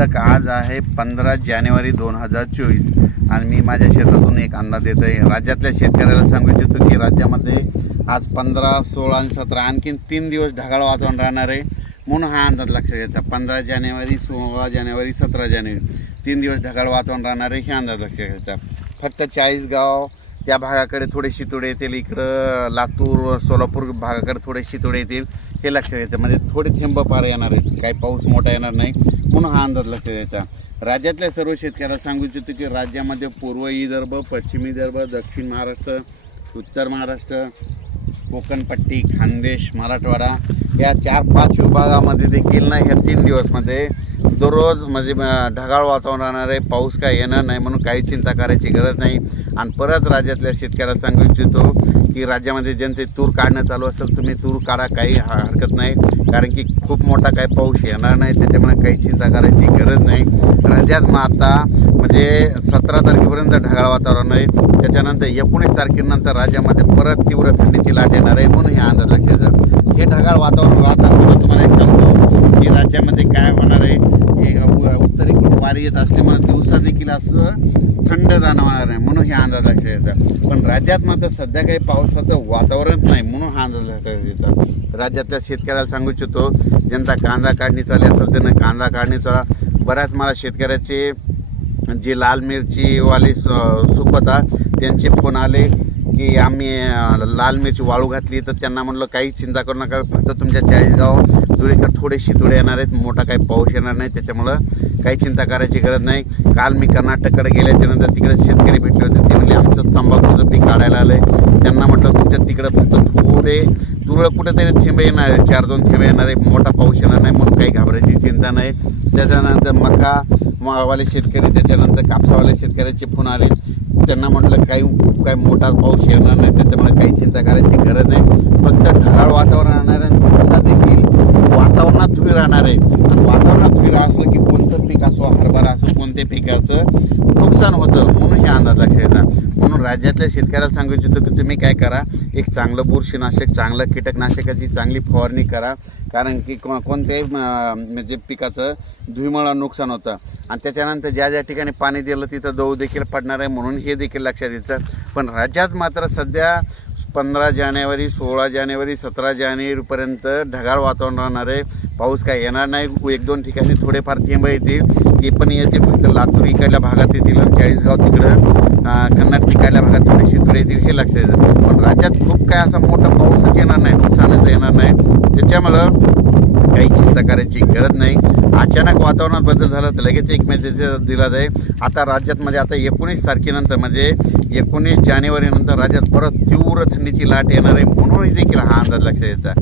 दिनांक आज आहे पंधरा जानेवारी दोन हजार चोवीस. आणि मी माझ्या शेतातून एक अंदाज देत आहे राज्यातल्या शेतकऱ्याला सांगू इच्छितो की राज्यामध्ये आज पंधरा सोळा आणि सतरा आणखीन तीन दिवस ढगाळ वातावरण राहणार आहे. म्हणून हा अंदाज लक्षात घ्यायचा. पंधरा जानेवारी सोळा जानेवारी सतरा जानेवारी तीन दिवस ढगाळ वातावरण राहणार आहे हे अंदाज लक्षात घ्यायचा. फक्त चाळीसगाव त्या भागाकडे थोडे शितोडे येतील इकडं लातूर सोलापूर भागाकडे थोडे शितोडे येतील हे लक्षात येतं. म्हणजे थोडे थेंब पार येणार आहेत. काही पाऊस मोठा येणार नाही. म्हणून हा अंदाज लक्षात द्यायचा राज्यातल्या सर्व शेतकऱ्याला सांगू इच्छितो की राज्यामध्ये पूर्व विदर्भ पश्चिम विदर्भ दक्षिण महाराष्ट्र उत्तर महाराष्ट्र कोकणपट्टी खानदेश मराठवाडा या चार पाच विभागामध्ये देखील ना ह्या तीन दिवसमध्ये दररोज म्हणजे ढगाळ वातावरण राहणार आहे पाऊस काय येणार नाही म्हणून काही चिंता करायची गरज नाही. आणि परत राज्यातल्या शेतकऱ्याला सांगू इच्छितो की राज्यामध्ये ज्यांचे तूर काढणं चालू असेल तुम्ही तूर काढा काही हा- हरकत नाही. कारण की खूप मोठा काही पाऊस येणार नाही त्याच्यामुळे काही चिंता करायची गरज नाही. राज्यात मग आता म्हणजे सतरा तारखेपर्यंत ढगाळ वातावरण आहे. त्याच्यानंतर एकोणीस तारखेनंतर राज्यामध्ये परत तीव्र थंडीची लाट येणार आहे म्हणून हे अंदाज लक्षात हे ढगाळ वातावरण राहत असताना तुम्हाला एक सांगतो की राज्यामध्ये काय होणार आहे हे उत्तरेकडून वारी येत असल्यामुळे दिवसा देखील असं थंड जाणवणार आहे म्हणून हे अंदाज लक्षात येतात पण राज्यात मात्र सध्या काही पावसाचं वातावरण नाही म्हणून हा अंदाज लक्षात येतात राज्यातल्या शेतकऱ्याला सांगू इच्छितो ज्यांचा कांदा काढणी चालली असेल त्यांना कांदा काढणी चाला. बऱ्याच मला शेतकऱ्याचे जे लाल मिरचीवाले सु- त्यांचे फोन आले. की आम्ही लाल मिरची वाळू घातली तर त्यांना म्हटलं काही चिंता करू नका फक्त तुमच्या चाळीसगाव धुळेकर थोडे शितोडे येणार आहेत मोठा काही पाऊस येणार नाही त्याच्यामुळं काही चिंता करायची गरज नाही. काल मी कर्नाटककडे गेल्याच्यानंतर तिकडे शेतकरी भेटले होते ते म्हणजे आमचं तंबाखूचं पीक काढायला आलं आहे त्यांना म्हटलं तुमच्या तिकडं फक्त थोडे तुरळक कुठेतरी थेंब येणार आहे चार दोन थेंबे येणार आहे मोठा पाऊस येणार नाही मग काही घाबरायची चिंता नाही. त्याच्यानंतर मका वाले शेतकरी त्याच्यानंतर कापसावाले शेतकऱ्याचे फोन आले त्यांना म्हटलं काही काही मोठा पाऊस येणार नाही त्याच्यामुळे काही चिंता करायची गरज नाही. फक्त ढगाळ वातावरण राहणार आहे आणि देखील वातावरणात धुई राहणार आहे. आणि वातावरणात धुई असलं की पीक असो हरभरा असो कोणत्या पिकाचं नुकसान होतं म्हणून हे अंदाज लक्षात येतात म्हणून राज्यातल्या शेतकऱ्याला सांगू इच्छितो की तुम्ही काय करा एक चांगलं बुरशीनाशक चांगलं कीटकनाशकाची चांगली फवारणी करा. कारण की को कोणत्याही म्हणजे पिकाचं धुईमुळं नुकसान होतं. आणि त्याच्यानंतर ज्या ज्या ठिकाणी पाणी दिलं तिथं दव देखील पडणार आहे म्हणून हे देखील लक्षात येतं. पण राज्यात मात्र सध्या पंधरा जानेवारी सोळा जानेवारी सतरा जानेवारीपर्यंत ढगाळ वातावरण राहणार आहे. पाऊस काय येणार नाही. एक दोन ठिकाणी थोडेफार थेंब येतील. ते पण येतील. फक्त लातूर इकडल्या भागात येतील आणि चाळीसगाव तिकडं. कर्नाटक कन्नड तिकडल्या भागात थोडे येतील हे लक्षात येतं. पण राज्यात खूप काय असा मोठा पाऊसच येणार नाही. नुकसानच येणार नाही. त्याच्यामुळं काही चिंता करायची गरज नाही. अचानक वातावरणात बदल झाला तर लगेच एक मेसेज दिला जाईल. आता राज्यात म्हणजे आता एकोणीस तारखेनंतर म्हणजे एकोणीस जानेवारीनंतर राज्यात परत तीव्र थंडीची लाट येणार आहे. म्हणून देखील हा अंदाज लक्षात यायचा